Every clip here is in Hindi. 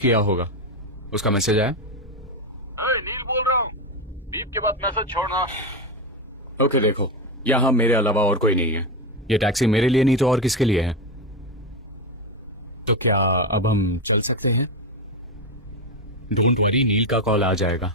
किया होगा। उसका मैसेज आया? नील बोल रहा हूँ, बीप के बाद मैसेज छोड़ना। ओके देखो, यहाँ मेरे अलावा और कोई नहीं है। ये टैक्सी मेरे लिए नहीं तो और किसके लिए है? तो क्या अब हम चल सकते हैं? डोंट वरी, नील का कॉल आ जाएगा।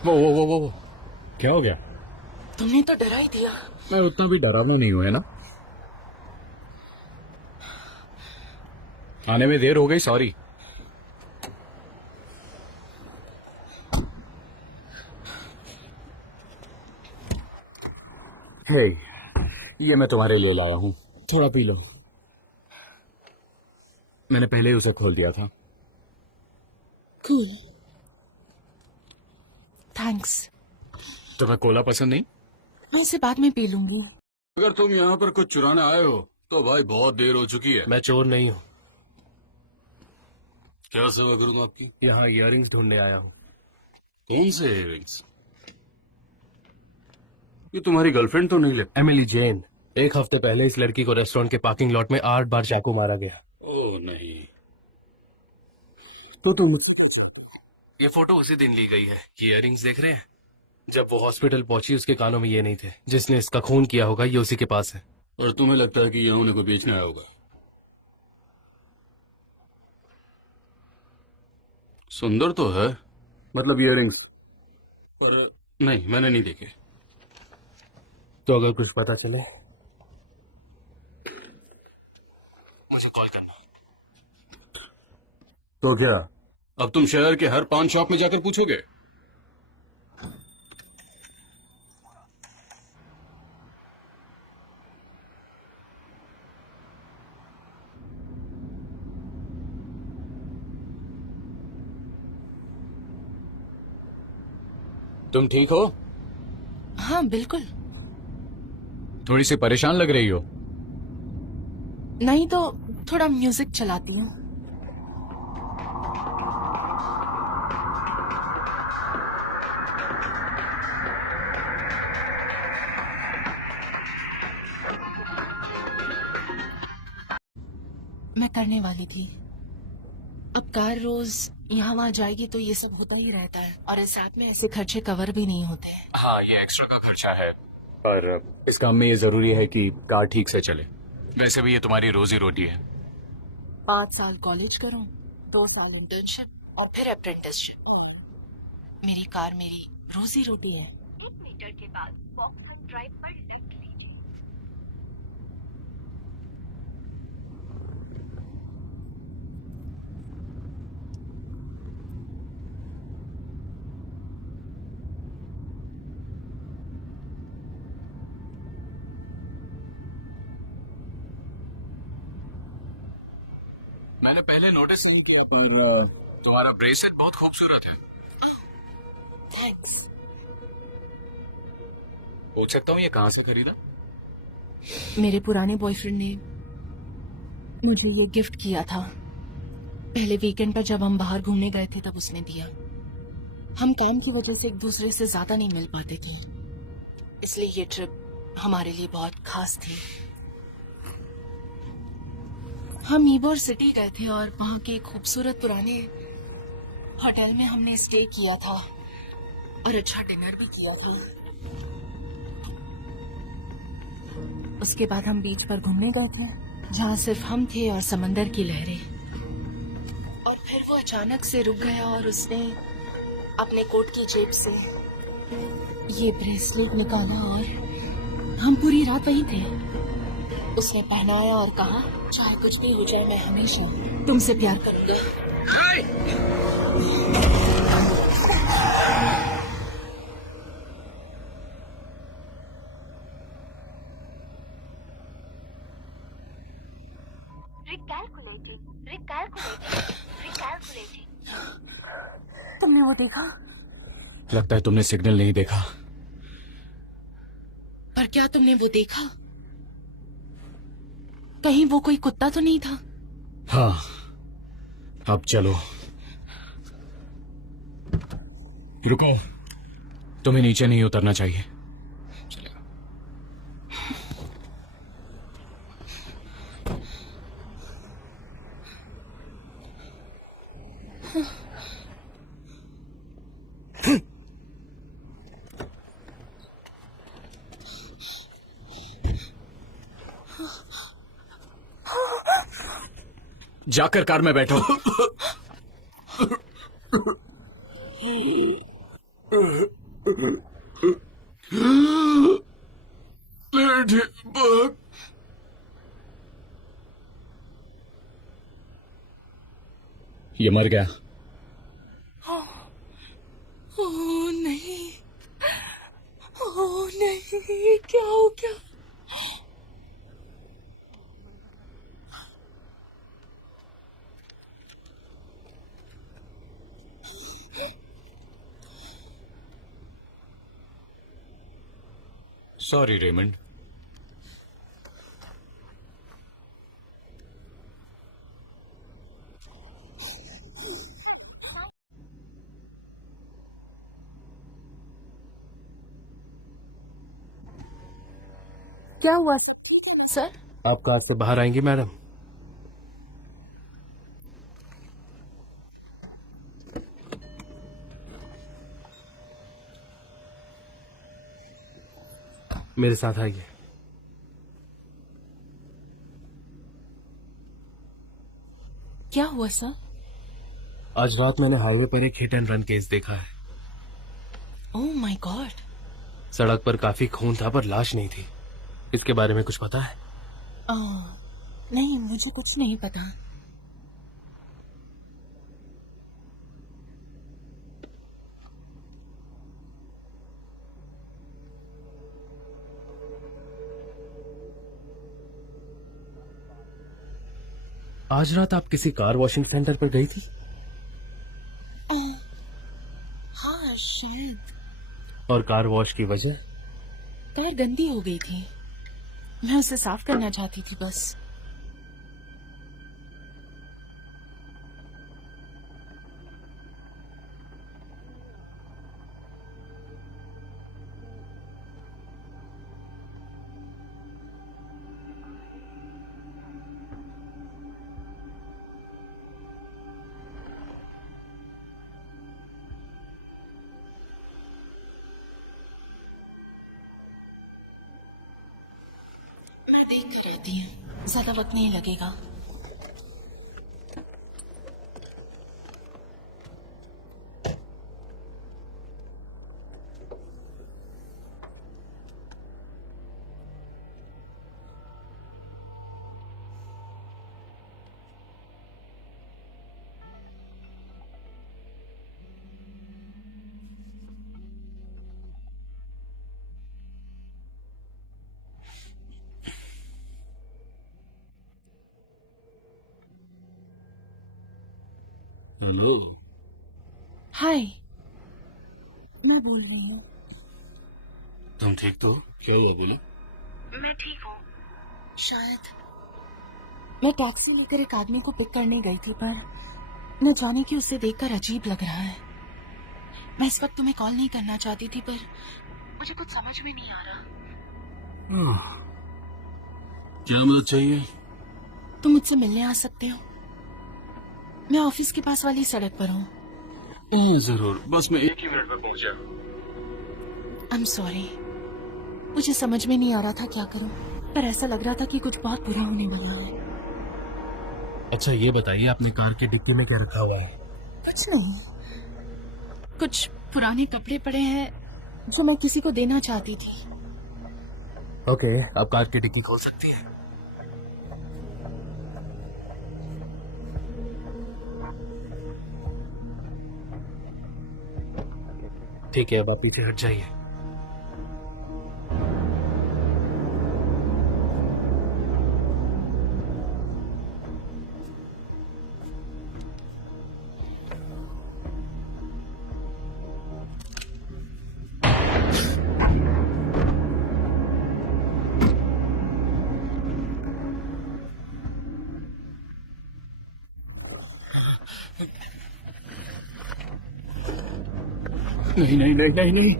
वो क्या हो गया? तुमने तो डरा ही दिया। मैं उतना भी डरावना नहीं हूं, है ना? आने में देर हो गई, सॉरी। हे, ये मैं तुम्हारे लिए लाया हूं, थोड़ा पी लो। मैंने पहले ही उसे खोल दिया था। Cool, thanks. तुम्हें कोला पसंद नहीं? मैं इसे बाद में पी लूंगी। अगर तुम यहाँ पर कुछ चुराने आए हो तो भाई बहुत देर हो चुकी है। मैं चोर नहीं हूँ। क्या सेवा करूँ आपकी? यहाँ इयररिंग्स ढूंढने आया हूँ। कौन से इयररिंग्स? ये तुम्हारी गर्लफ्रेंड तो नहीं लगती? एमिली जेन। 1 हफ्ते पहले इस लड़की को रेस्टोरेंट के पार्किंग लॉट में 8 बार चाकू मारा गया। ओह नहीं। तो तुम मुझसे ये फोटो उसी दिन ली गई है। ये इयररिंग्स देख रहे हैं? जब वो हॉस्पिटल पहुंची उसके कानों में ये नहीं थे। जिसने इसका खून किया होगा ये उसी के पास है। और तुम्हें लगता है कि यहाँ उन्हें को बेचने आया होगा? सुंदर तो है, मतलब इयररिंग्स, पर नहीं, मैंने नहीं देखे। तो अगर कुछ पता चले मुझे कॉल करना। तो क्या अब तुम शहर के हर पान शॉप में जाकर पूछोगे? तुम ठीक हो? हाँ बिल्कुल। थोड़ी सी परेशान लग रही हो। नहीं तो थोड़ा म्यूजिक चलाती हूँ। मैं करने वाली थी। अब कार रोज यहाँ वहाँ जाएगी तो ये सब होता ही रहता है, और इस ऐप में ऐसे खर्चे कवर भी नहीं होते। हाँ, ये एक्स्ट्रा का खर्चा है, पर इस काम में ये जरूरी है कि कार ठीक से चले। वैसे भी ये तुम्हारी रोजी रोटी है। 5 साल कॉलेज करूँ, 2 साल इंटर्नशिप और फिर अप्रेंटिसशिप। मेरी कार मेरी रोजी रोटी है। 1 मीटर के बाद वॉकहल ड्राइव पर लेफ्ट लीजिए। मैंने पहले नोटिस नहीं किया, पर तुम्हारा ब्रेसलेट बहुत खूबसूरत है। थैंक्स। पूछ सकता हूँ ये कहाँ से खरीदा? मेरे पुराने बॉयफ्रेंड ने मुझे ये गिफ्ट किया था। पहले वीकेंड पर जब हम बाहर घूमने गए थे तब उसने दिया। हम काम की वजह से एक दूसरे से ज्यादा नहीं मिल पाते थे, इसलिए ये ट्रिप हमारे लिए बहुत खास थी। हम ईबोर सिटी गए थे और वहाँ के खूबसूरत पुराने होटल में हमने स्टे किया था और अच्छा डिनर भी किया था। उसके बाद हम बीच पर घूमने गए थे जहाँ सिर्फ हम थे और समंदर की लहरें। और फिर वो अचानक से रुक गया और उसने अपने कोट की जेब से ये ब्रेसलेट निकाला और हम पूरी रात वहीं थे। उसने पहनाया और कहा, चाहे कुछ भी हो जाए मैं हमेशा तुमसे प्यार करूंगा। Recalculating. तुमने वो देखा? लगता है तुमने सिग्नल नहीं देखा। पर क्या तुमने वो देखा? कहीं वो कोई कुत्ता तो नहीं था? हाँ, अब चलो। रुको, तुम्हें नीचे नहीं उतरना चाहिए। चलेगा। जाकर कार में बैठो। ये मर गया। ओह नहीं, ओह नहीं, ये क्या हो गया? Sorry Raymond. क्या हुआ सर? आप कार से बाहर आएंगी मैडम? मेरे साथ आइए। क्या हुआ सर? आज रात मैंने हाईवे पर एक हिट एंड रन केस देखा है। Oh my God. सड़क पर काफी खून था पर लाश नहीं थी। इसके बारे में कुछ पता है? नहीं, मुझे कुछ नहीं पता। आज रात आप किसी कार वॉशिंग सेंटर पर गई थी? हाँ शायद। और कार वॉश की वजह? कार गंदी हो गई थी, मैं उसे साफ करना चाहती थी बस। मैं देखती रहती हूँ, ज्यादा वक्त नहीं लगेगा। हेलो। हाय, मैं बोल रही हूँ। तुम ठीक तो? क्या हुआ बोली? मैं ठीक हूँ। शायद मैं टैक्सी लेकर एक आदमी को पिक करने गई थी, पर न जाने कि उसे देखकर अजीब लग रहा है। मैं इस वक्त तुम्हें कॉल नहीं करना चाहती थी, पर मुझे कुछ समझ में नहीं आ रहा। क्या मदद चाहिए? तुम मुझसे मिलने आ सकते हो? मैं ऑफिस के पास वाली सड़क पर हूँ। जरूर, बस मैं 1 ही मिनट में पहुंच जाऊंगा। आई एम सॉरी, मुझे समझ में नहीं आ रहा था क्या करूं, पर ऐसा लग रहा था कि कुछ बहुत बुरा होने वाला है। अच्छा ये बताइए, आपने कार के डिक्की में क्या रखा हुआ है? कुछ नहीं, कुछ पुराने कपड़े पड़े हैं जो मैं किसी को देना चाहती थी। ओके, आप कार की डिक्की खोल सकती हैं। ठीक है, अब आप पीछे हट जाइए। नहीं नहीं नहीं नहीं नहीं।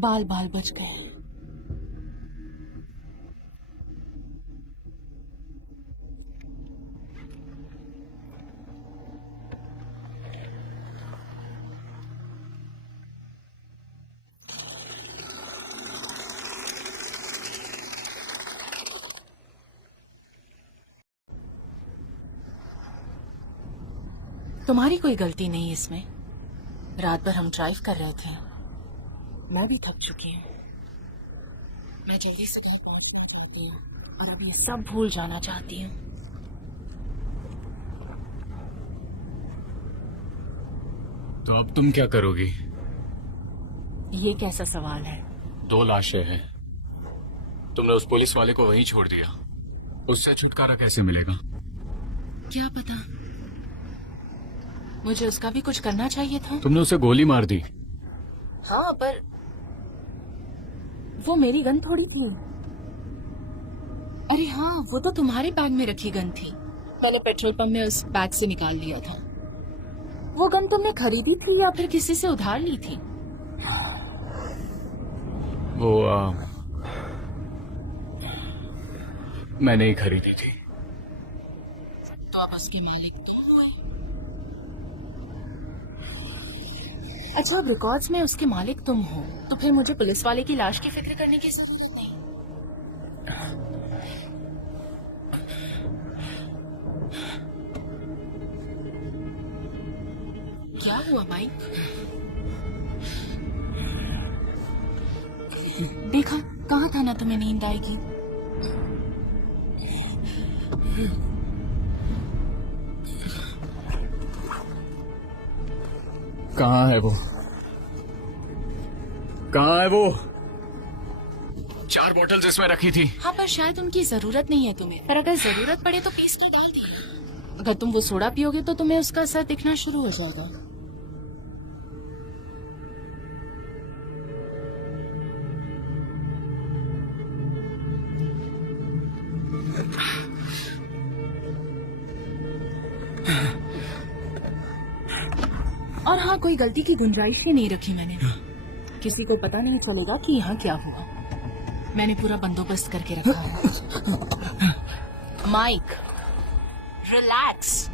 बाल बाल बच गए। तुम्हारी कोई गलती नहीं इसमें। रात भर हम ड्राइव कर रहे थे, मैं भी थक चुकी हूँ। मैं जल्दी से कहीं पहुंचना चाहती हूँ और अब ये सब भूल जाना चाहती हूँ। तो अब तुम क्या करोगी? ये कैसा सवाल है? 2 लाशें हैं। तुमने उस पुलिस वाले को वहीं छोड़ दिया, उससे छुटकारा कैसे मिलेगा? क्या पता, मुझे उसका भी कुछ करना चाहिए था। तुमने उसे गोली मार दी। हाँ, पर वो मेरी गन थोड़ी थी। अरे हाँ, वो तो तुम्हारे बैग में रखी गन थी। मैंने पेट्रोल पंप में उस बैग से निकाल लिया था। वो गन तुमने खरीदी थी या फिर किसी से उधार ली थी? वो मैंने ही खरीदी थी। तो आप उसके मालिक क्यों हुए? अच्छा, अब रिकॉर्ड्स में उसके मालिक तुम हो, तो फिर मुझे पुलिस वाले की लाश की फिक्र करने की जरूरत नहीं। क्या हुआ माइक? देखा, कहा था ना तुम्हें नींद आएगी। कहाँ है वो? कहाँ है वो? 4 बोतल इसमें रखी थी। हाँ, पर शायद उनकी जरूरत नहीं है तुम्हें। पर अगर जरूरत पड़े तो पीस कर डाल दिए। अगर तुम वो सोडा पियोगे तो तुम्हें उसका असर दिखना शुरू हो जाएगा। और हाँ, कोई गलती की गुंजाइश ही नहीं रखी मैंने। किसी को पता नहीं चलेगा कि यहाँ क्या हुआ। मैंने पूरा बंदोबस्त करके रखा है। Mike, relax.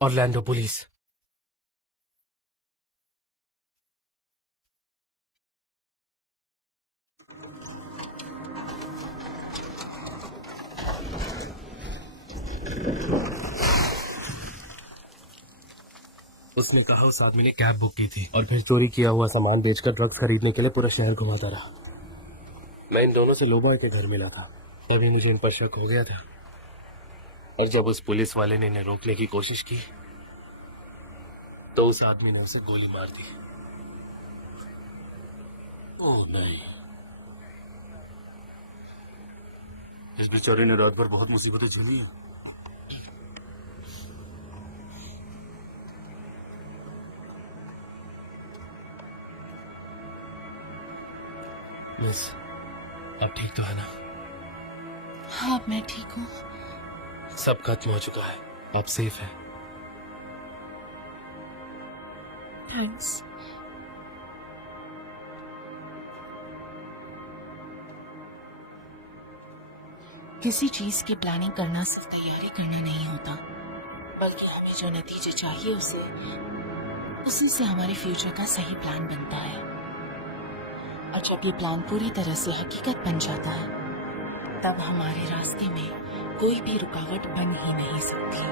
Orlando police. उसने कहा उस आदमी ने कैब बुक की थी और फिर चोरी किया हुआ सामान बेचकर ड्रग्स खरीदने के लिए पूरा शहर घुमाता रहा। मैं इन दोनों से लोबॉय के घर मिला था, तभी मुझे इन पर शक हो गया था। और जब उस पुलिस वाले ने इन्हें रोकने की कोशिश की तो उस आदमी ने उसे गोली मार दी। ओह नहीं, इस बेचारे ने रात भर बहुत मुसीबतें झेली हैं। मिस, अब ठीक तो है ना? हाँ, मैं ठीक हूँ। सब खत्म हो चुका है, अब सेफ है। थैंक्स। किसी चीज की प्लानिंग करना सिर्फ तैयारी करना नहीं होता, बल्कि हमें जो नतीजे चाहिए उसी से हमारे फ्यूचर का सही प्लान बनता है। और जब ये प्लान पूरी तरह से हकीकत बन जाता है, तब हमारे रास्ते में कोई भी रुकावट बन ही नहीं सकती।